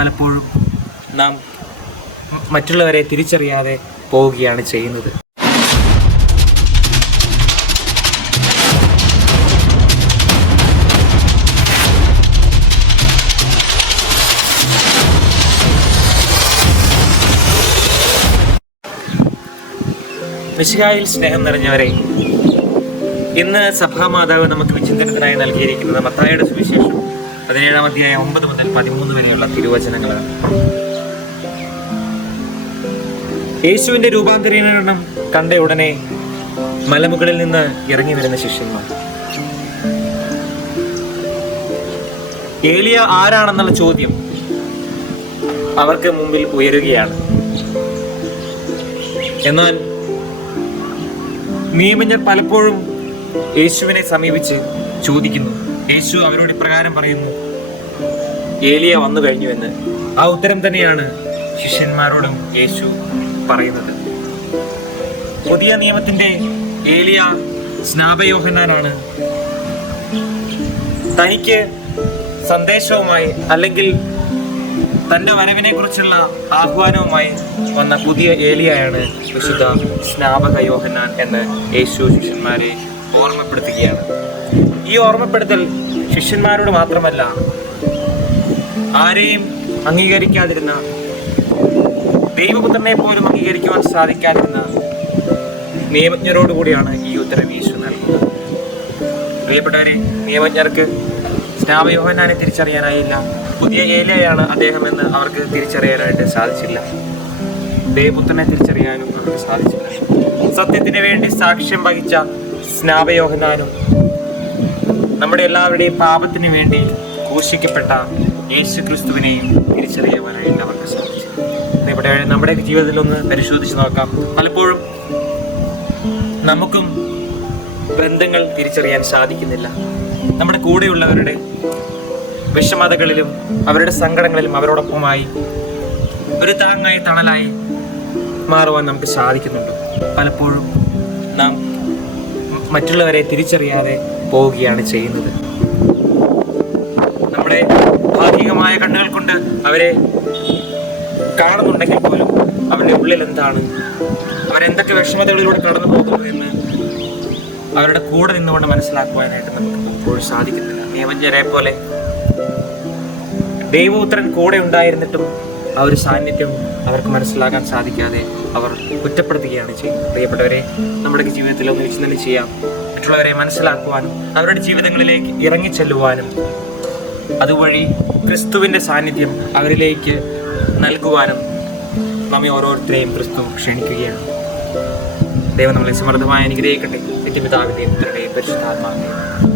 പലപ്പോഴും നാം മറ്റുള്ളവരെ തിരിച്ചറിയാതെ പോവുകയാണ് ചെയ്യുന്നത്. മിശിഹായിൽ സ്നേഹം നിറഞ്ഞവരെ ഇന്ന് സഭാമാതാവ് നമുക്ക് വിചിന്തനത്തിനായി നൽകിയിരിക്കുന്നത് മത്തായുടെ സുവിശേഷം. പതിനേഴാം അധ്യായം ഒമ്പത് മുതൽ പതിമൂന്ന് വരെയുള്ള തിരുവചനങ്ങളാണ് യേശുവിന്റെ രൂപാന്തരീകരണം കണ്ട ഉടനെ മലമുകളിൽ നിന്ന് ഇറങ്ങി വരുന്ന ശിഷ്യന്മാർ. ഏലിയ ആരാണെന്നുള്ള ചോദ്യം അവർക്ക് മുമ്പിൽ ഉയരുകയാണ്. എന്നാൽ നിയമജ്ഞർ പലപ്പോഴും യേശുവിനെ സമീപിച്ച് ചോദിക്കുന്നു. യേശു അവരോട് ഇപ്രകാരം പറയുന്നു. ഏലിയ വന്നു കഴിഞ്ഞു എന്ന്. ആ ഉത്തരം തന്നെയാണ് ശിഷ്യന്മാരോടും യേശു പറയുന്നത്. പുതിയ നിയമത്തിന്റെ ഏലിയ സ്നാപയോഹനാനാണ് തനിക്ക് സന്ദേശവുമായി അല്ലെങ്കിൽ തന്റെ വരവിനെ കുറിച്ചുള്ള ആഹ്വാനവുമായി വന്ന പുതിയ ഏലിയായാണ് വിശുദ്ധ സ്നാപക യോഹന്നാൻ എന്ന് യേശു ശിഷ്യന്മാരെ ഓർമ്മപ്പെടുത്തുകയാണ്. ഈ ഓർമ്മപ്പെടുത്തൽ ശിഷ്യന്മാരോട് മാത്രമല്ല ആരെയും അംഗീകരിക്കാതിരുന്ന ദൈവപുത്രനെ പോലും അംഗീകരിക്കുവാൻ സാധിക്കാതിരുന്ന നിയമജ്ഞരോട് കൂടിയാണ് ഈ ഉത്തരം യേശു നൽകുന്നത്. പ്രിയപ്പെട്ടവരെ നിയമജ്ഞർക്ക് സ്നാപയോഹനാനെ തിരിച്ചറിയാനായില്ല. പുതിയ ഏലയാണ് അദ്ദേഹം എന്ന് അവർക്ക് തിരിച്ചറിയാനായിട്ട് സാധിച്ചില്ല. ദൈവപുത്രനെ തിരിച്ചറിയാനും അവർക്ക് സാധിച്ചില്ല. സത്യത്തിന് വേണ്ടി സാക്ഷ്യം വഹിച്ച സ്നാപയോഹനാനും നമ്മുടെ എല്ലാവരുടെയും പാപത്തിന് വേണ്ടി ഘോഷിക്കപ്പെട്ട യേശു ക്രിസ്തുവിനെയും തിരിച്ചറിയുവാനായിട്ട് അവർക്ക് സാധിച്ചു ഇവിടെ നമ്മുടെ ജീവിതത്തിൽ ഒന്ന് പരിശോധിച്ച് നോക്കാം. പലപ്പോഴും നമുക്കും ബന്ധങ്ങൾ തിരിച്ചറിയാൻ സാധിക്കുന്നില്ല. നമ്മുടെ കൂടെയുള്ളവരുടെ വിഷമതകളിലും അവരുടെ സങ്കടങ്ങളിലും അവരോടൊപ്പമായി ഒരു താങ്ങായി തണലായി മാറുവാൻ നമുക്ക് സാധിക്കുന്നുണ്ട്. പലപ്പോഴും നാം മറ്റുള്ളവരെ തിരിച്ചറിയാതെ പോവുകയാണ് ചെയ്യുന്നത്. നമ്മുടെ ഭാഗികമായ കണ്ണുകൾ കൊണ്ട് അവരെ കാണുന്നുണ്ടെങ്കിൽ പോലും അവരുടെ ഉള്ളിൽ എന്താണ്? അവരെന്തൊക്കെ വിഷമതകളിലൂടെ കടന്നു പോകുന്നു എന്ന് അവരുടെ കൂടെ നിന്നുകൊണ്ട് മനസ്സിലാക്കുവാനായിട്ട് നമുക്ക് ഇപ്പോഴും സാധിക്കുന്നില്ല. നിയമഞ്ചരെ പോലെ ദൈവപുത്രൻ കൂടെ ഉണ്ടായിരുന്നിട്ടും ആ ഒരു സാന്നിധ്യം അവർക്ക് മനസ്സിലാക്കാൻ സാധിക്കാതെ അവർ കുറ്റപ്പെടുത്തുകയാണ് ചെയ്യുന്നത്. പ്രിയപ്പെട്ടവരെ നമ്മുടെ ജീവിതത്തിൽ ഒന്ന് വെച്ച് തന്നെ ചെയ്യാം. മറ്റുള്ളവരെ മനസ്സിലാക്കുവാനും അവരുടെ ജീവിതങ്ങളിലേക്ക് ഇറങ്ങിച്ചെല്ലുവാനും അതുവഴി ക്രിസ്തുവിന്റെ സാന്നിധ്യം അവരിലേക്ക് നൽകുവാനും നമ്മെ ഓരോരുത്തരെയും ക്രിസ്തു ക്ഷണിക്കുകയാണ്. ദൈവം നമ്മളെ സമൃദ്ധമായി അനുഗ്രഹിക്കട്ടെ. നിത്യപിതാവിന്റെയും പുത്രന്റെയും പരിശുദ്ധാത്മാവിന്റെയും